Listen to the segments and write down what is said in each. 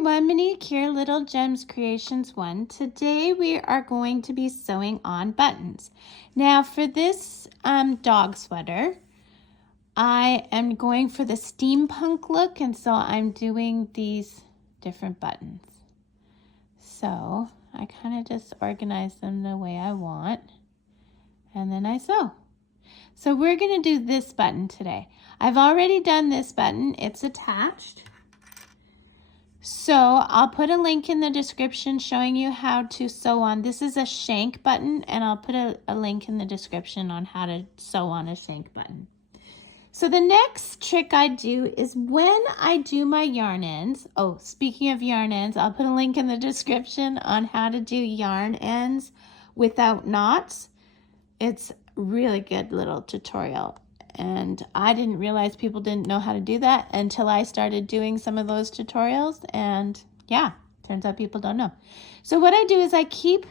everyone, Monique here, Little Gems Creations 1. Today we are going to be sewing on buttons. Now for this dog sweater, I am going for the steampunk look, and so I'm doing these different buttons. So I kind of just organize them the way I want, and then I sew. So we're going to do this button today. I've already done this button. It's attached. So I'll put a link in the description showing you how to sew on. This is a shank button, and I'll put a link in the description on how to sew on a shank button. So the next trick I do is when I do my yarn ends. Oh, speaking of yarn ends, I'll put a link in the description on how to do yarn ends without knots. It's a really good little tutorial. And I didn't realize people didn't know how to do that until I started doing some of those tutorials. And yeah, turns out people don't know. So what I do is I keep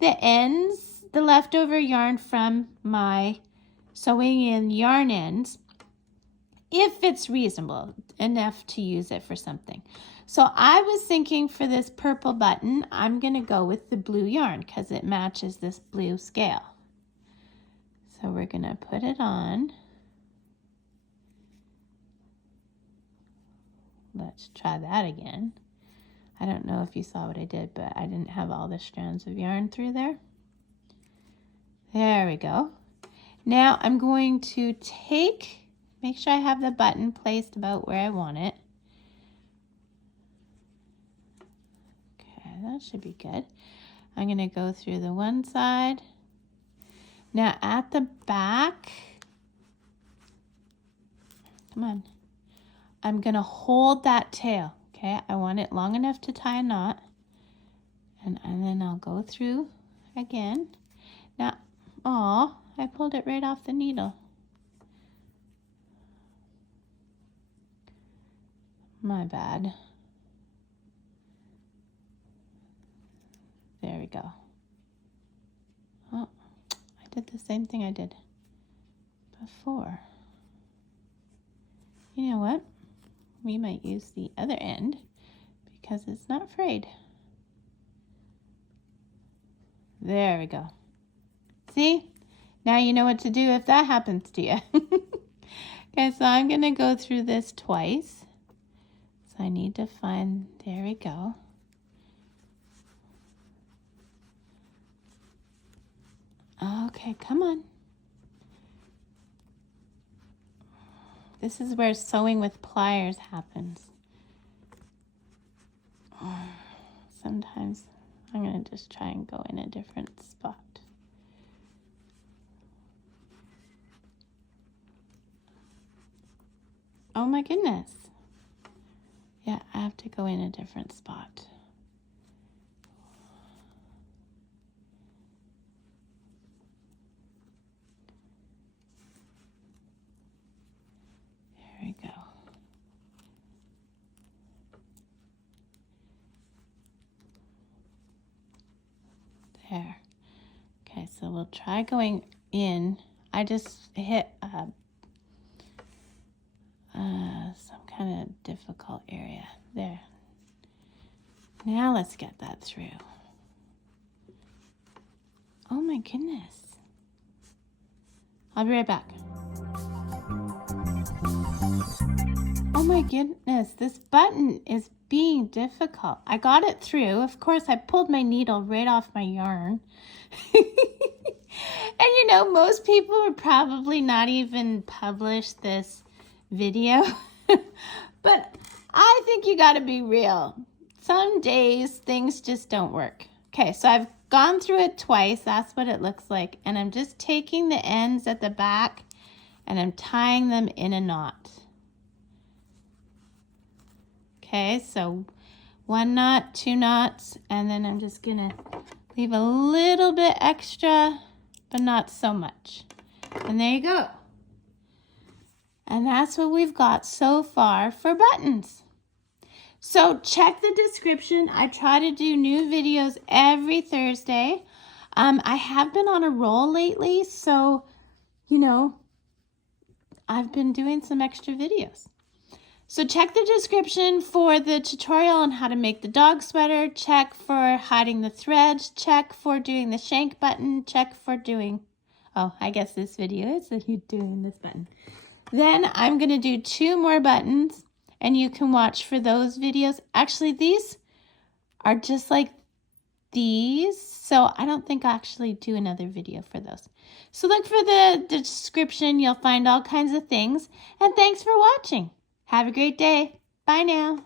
the ends, the leftover yarn from my sewing in yarn ends, if it's reasonable enough to use it for something. So I was thinking for this purple button, I'm going to go with the blue yarn because it matches this blue scale. So we're going to put it on. Let's try that again. I don't know if you saw what I did, but I didn't have all the strands of yarn through there. There we go. Now I'm going to make sure I have the button placed about where I want it. Okay, that should be good. I'm going to go through the one side. Now at the back, come on. I'm going to hold that tail, okay? I want it long enough to tie a knot. And then I'll go through again. Now, I pulled it right off the needle. My bad. There we go. Oh, I did the same thing I did before. You know what? We might use the other end because it's not frayed. There we go. See? Now you know what to do if that happens to you. Okay, so I'm going to go through this twice. So I need to find, there we go. Okay, come on. This is where sewing with pliers happens. Sometimes I'm going to just try and go in a different spot. Oh my goodness. Yeah, I have to go in a different spot. There we go. There. Okay, so we'll try going in. I just hit some kind of difficult area. There. Now let's get that through. Oh my goodness. I'll be right back. Oh my goodness, this button is being difficult. I got it through. Of course, I pulled my needle right off my yarn. And you know, most people would probably not even publish this video. But I think you got to be real. Some days things just don't work. Okay, so I've gone through it twice. That's what it looks like. And I'm just taking the ends at the back and I'm tying them in a knot. Okay, so 1 knot, 2 knots, and then I'm just gonna leave a little bit extra, but not so much. And there you go. And that's what we've got so far for buttons. So check the description. I try to do new videos every Thursday. I have been on a roll lately, so, you know, I've been doing some extra videos. So check the description for the tutorial on how to make the dog sweater. Check for hiding the threads. Check for doing the shank button. Check for doing, oh, I guess this video is you doing this button. Then I'm going to do 2 more buttons, and you can watch for those videos. Actually, these are just like these, so I don't think I'll actually do another video for those. So look for the description. You'll find all kinds of things. And thanks for watching. Have a great day. Bye now.